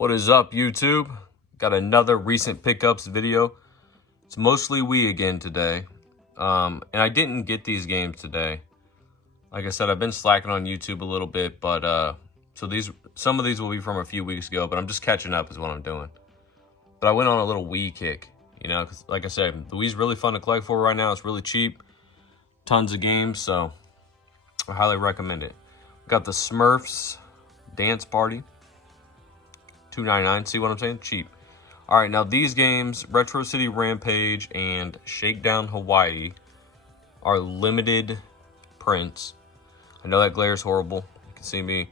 What is up, YouTube? Got another recent pickups video. It's mostly Wii again today. And I didn't get these games today. Like I said, I've been slacking on YouTube a little bit, but some of these will be from a few weeks ago, but I'm just catching up is what I'm doing. But I went on a little Wii kick, you know, because like I said, the Wii's really fun to collect for right now. It's really cheap. Tons of games, so I highly recommend it. Got the Smurfs Dance Party. $2.99, see what I'm saying? Cheap. All right, now these games, Retro City Rampage and Shakedown Hawaii, are limited prints. I know that glare is horrible. You can see me.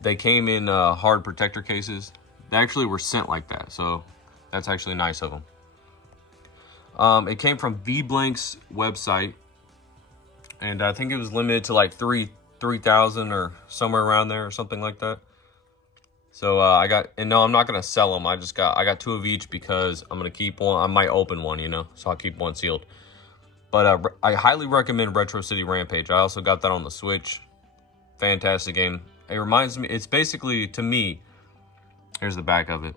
They came in hard protector cases. They actually were sent like that, so that's actually nice of them. It came from VBlank's website, and I think it was limited to like 3,000 or somewhere around there or something like that. So no, I'm not gonna sell them. I got two of each because I'm gonna keep one. I might open one, you know, so I'll keep one sealed. But I highly recommend Retro City Rampage. I also got that on the Switch. Fantastic game. It reminds me. It's basically, to me, here's the back of it.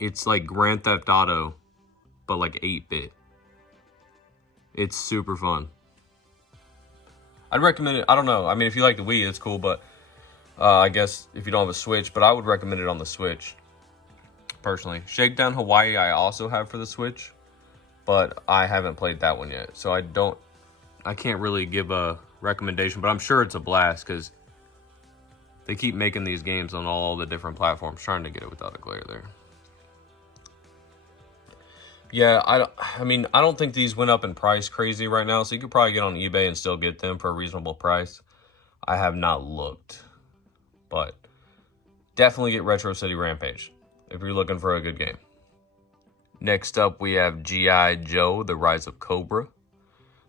It's like Grand Theft Auto, but like 8-bit. It's super fun. I'd recommend it. I don't know. I mean, if you like the Wii, it's cool, but I guess if you don't have a Switch, but I would recommend it on the Switch, personally. Shakedown Hawaii I also have for the Switch, but I haven't played that one yet. So I can't really give a recommendation, but I'm sure it's a blast because they keep making these games on all the different platforms. Trying to get it without a glare there. Yeah, I mean, I don't think these went up in price crazy right now, so you could probably get on eBay and still get them for a reasonable price. I have not looked. But definitely get Retro City Rampage if you're looking for a good game. Next up, we have G.I. Joe, The Rise of Cobra.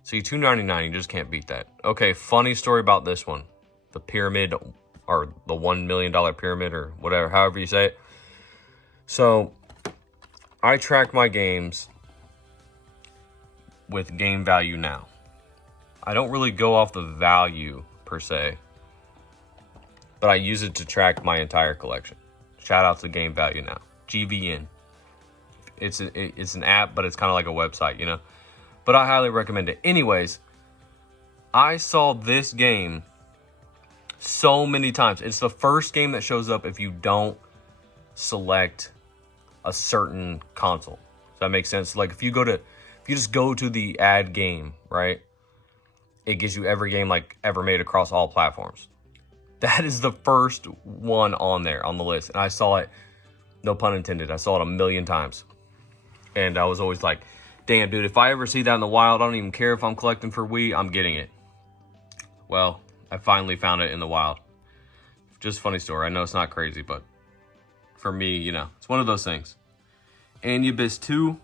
See, $2.99, you just can't beat that. Okay, funny story about this one. The pyramid, or the $1 million pyramid, or whatever, however you say it. So, I track my games with Game Value Now. I don't really go off the value, per se, but I use it to track my entire collection. Shout out to Game Value Now. GVN. It's an app, but it's kind of like a website, you know? But I highly recommend it. Anyways, I saw this game so many times. It's the first game that shows up if you don't select a certain console. Does that make sense? Like if you just go to the add game, right? It gives you every game like ever made across all platforms. That is the first one on there on the list. And I saw it, no pun intended, I saw it a million times. And I was always like, damn, dude, if I ever see that in the wild, I don't even care if I'm collecting for Wii, I'm getting it. Well, I finally found it in the wild. Just funny story. I know it's not crazy, but for me, you know, it's one of those things. Anubis 2,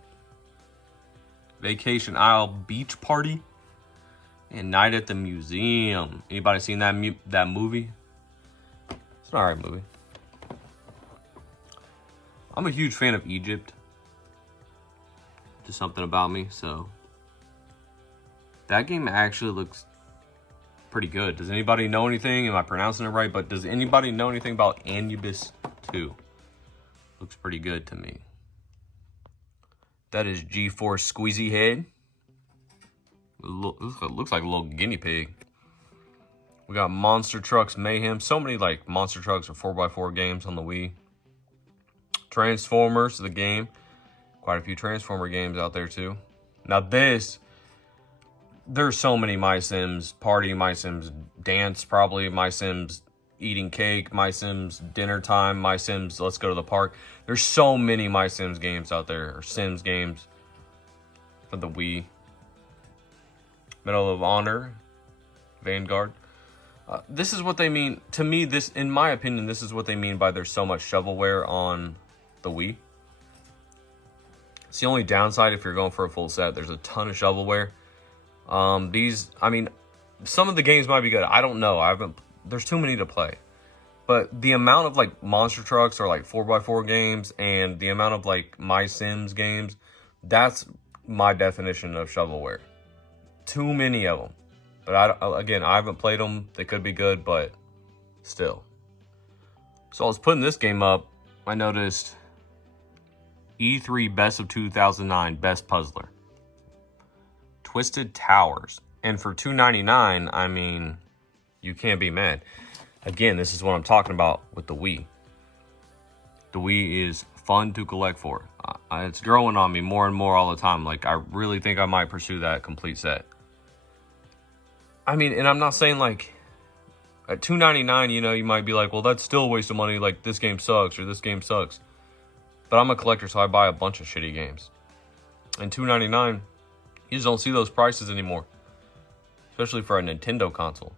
Vacation Isle Beach Party, and Night at the Museum. Anybody seen that movie? It's an alright movie. I'm a huge fan of Egypt. Just something about me, so. That game actually looks pretty good. Does anybody know anything? Am I pronouncing it right? But does anybody know anything about Anubis 2? Looks pretty good to me. That is G-Force Squeezy Head. Looks like a little guinea pig. We got Monster Trucks Mayhem. So many like Monster Trucks or 4x4 games on the Wii. Transformers, the game. Quite a few Transformer games out there too. Now there's so many My Sims Party, My Sims Dance, probably My Sims Eating Cake, My Sims Dinner Time, My Sims Let's Go to the Park. There's so many My Sims games out there, or Sims games for the Wii. Medal of Honor, Vanguard. This is what they mean. To me, this, in my opinion, this is what they mean by there's so much shovelware on the Wii. It's the only downside if you're going for a full set. There's a ton of shovelware. I mean, some of the games might be good. I don't know. There's too many to play. But the amount of like Monster Trucks or like 4x4 games and the amount of like My Sims games, that's my definition of shovelware. Too many of them. But I haven't played them. They could be good, but still. So I was putting this game up I noticed E3 Best of 2009 Best Puzzler. Twisted Towers. And for $2.99, I mean, you can't be mad. Again, this is what I'm talking about with the Wii. The Wii is fun to collect for. It's growing on me more and more all the time. Like, I really think I might pursue that complete set. I mean, and I'm not saying like at $2.99, you know, you might be like, well, that's still a waste of money. Like, this game sucks or this game sucks. But I'm a collector, so I buy a bunch of shitty games. And $2.99, you just don't see those prices anymore. Especially for a Nintendo console.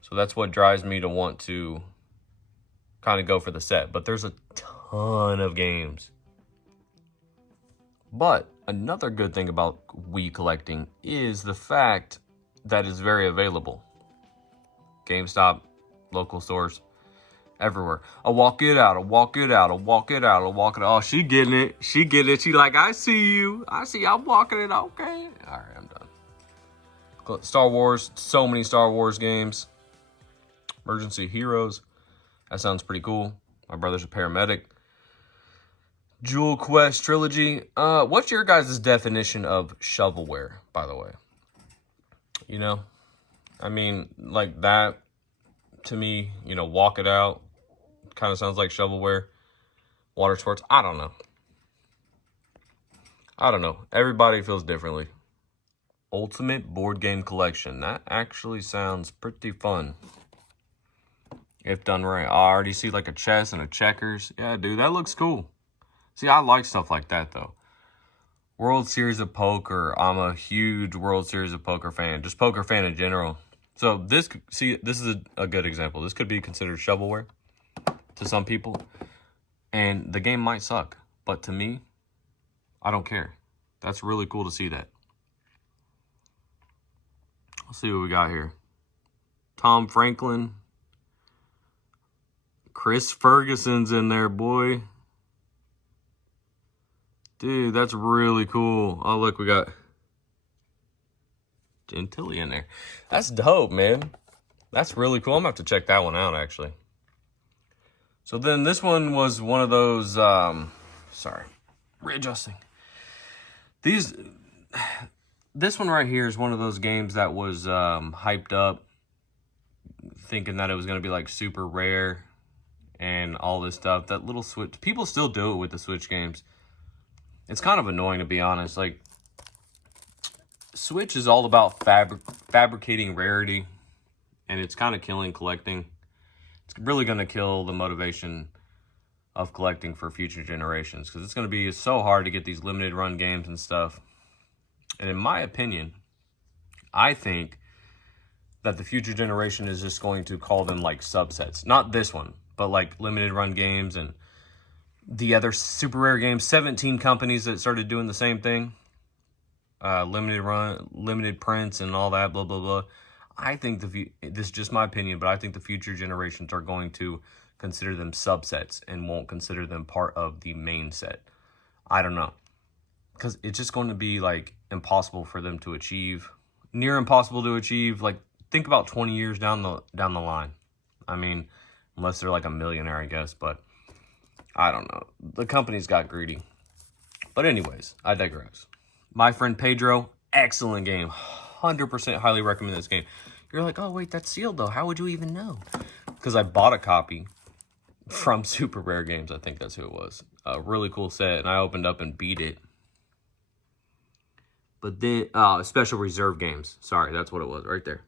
So that's what drives me to want to kind of go for the set. But there's a ton of games. But another good thing about Wii collecting is the fact that it's very available. GameStop, local stores, everywhere. I'll walk it out, I'll walk it out, I'll walk it out, I'll walk it out. Oh, she getting it. She getting it. She like, I see you. I see you. I'm walking it. Okay. All right, I'm done. Star Wars. So many Star Wars games. Emergency Heroes. That sounds pretty cool. My brother's a paramedic. Jewel Quest Trilogy. What's your guys' definition of shovelware, by the way? You know? I mean, like that, to me, you know, walk it out. Kind of sounds like shovelware. Water sports. I don't know. Everybody feels differently. Ultimate board game collection. That actually sounds pretty fun. If done right. I already see like a chess and a checkers. Yeah, dude, that looks cool. See, I like stuff like that, though. World Series of Poker. I'm a huge World Series of Poker fan. Just poker fan in general. So this is a good example. This could be considered shovelware to some people. And the game might suck. But to me, I don't care. That's really cool to see that. Let's see what we got here. Tom Franklin. Chris Ferguson's in there, boy. Dude, that's really cool. Oh, look, we got Gentilly in there. That's dope, man. That's really cool. I'm going to have to check that one out, actually. So then this one was one of those, sorry, readjusting. This one right here is one of those games that was hyped up, thinking that it was going to be like super rare and all this stuff. That little Switch, people still do it with the Switch games. It's kind of annoying, to be honest. Like, Switch is all about fabricating rarity, and it's kind of killing collecting. It's really going to kill the motivation of collecting for future generations, because it's going to be so hard to get these limited run games and stuff. And in my opinion, I think that the future generation is just going to call them like subsets. Not this one, but like limited run games and the other super rare games. 17 companies that started doing the same thing. Limited run, limited prints and all that, blah, blah, blah. I think this is just my opinion, but I think the future generations are going to consider them subsets and won't consider them part of the main set. I don't know. Because it's just going to be like impossible for them to achieve. Near impossible to achieve. Like, think about 20 years down the line. I mean, unless they're like a millionaire, I guess, but I don't know. The company's got greedy. But anyways, I digress. My Friend Pedro, excellent game. 100% highly recommend this game. You're like, oh, wait, that's sealed, though. How would you even know? Because I bought a copy from Super Rare Games. I think that's who it was. A really cool set, and I opened up and beat it. But then, Special Reserve Games. Sorry, that's what it was right there.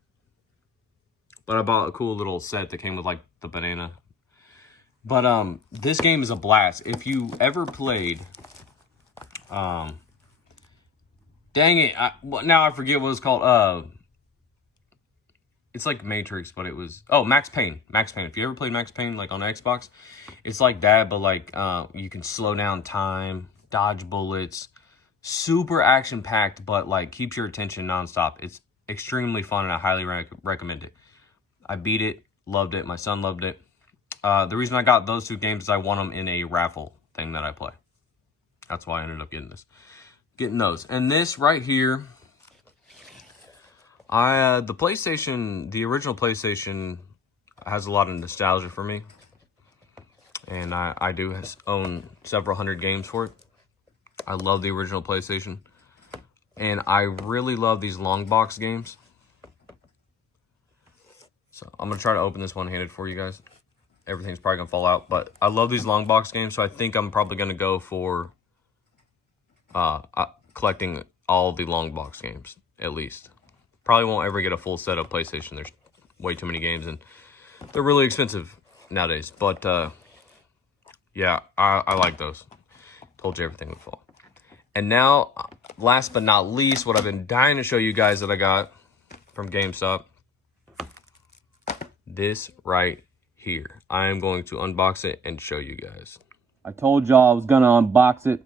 But I bought a cool little set that came with, like, the banana. But this game is a blast. If you ever played... dang it. Now I forget what it's called. It's like Matrix, but it was... Oh, Max Payne. Max Payne. If you ever played Max Payne, like, on Xbox, it's like that, but, like, you can slow down time, dodge bullets. Super action-packed, but, like, keeps your attention nonstop. It's extremely fun, and I highly recommend it. I beat it. Loved it. My son loved it. The reason I got those two games is I won them in a raffle thing that I play. That's why I ended up getting those. And this right here... the PlayStation, the original PlayStation has a lot of nostalgia for me. and I do own several hundred games for it. I love the original PlayStation, and I really love these long box games. So I'm going to try to open this one-handed for you guys. Everything's probably going to fall out, but I love these long box games, so I think I'm probably going to go for collecting all the long box games, at least. Probably won't ever get a full set of PlayStation. There's way too many games, and they're really expensive nowadays. But, yeah, I like those. Told you everything would fall. And now, last but not least, what I've been dying to show you guys that I got from GameStop. This right here. I am going to unbox it and show you guys. I told y'all I was going to unbox it.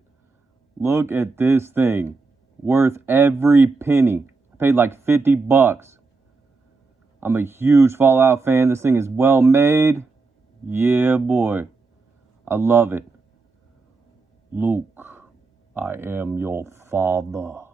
Look at this thing. Worth every penny. I paid like 50 bucks. I'm a huge Fallout fan. This thing is well made. Yeah, boy. I love it. Luke, I am your father.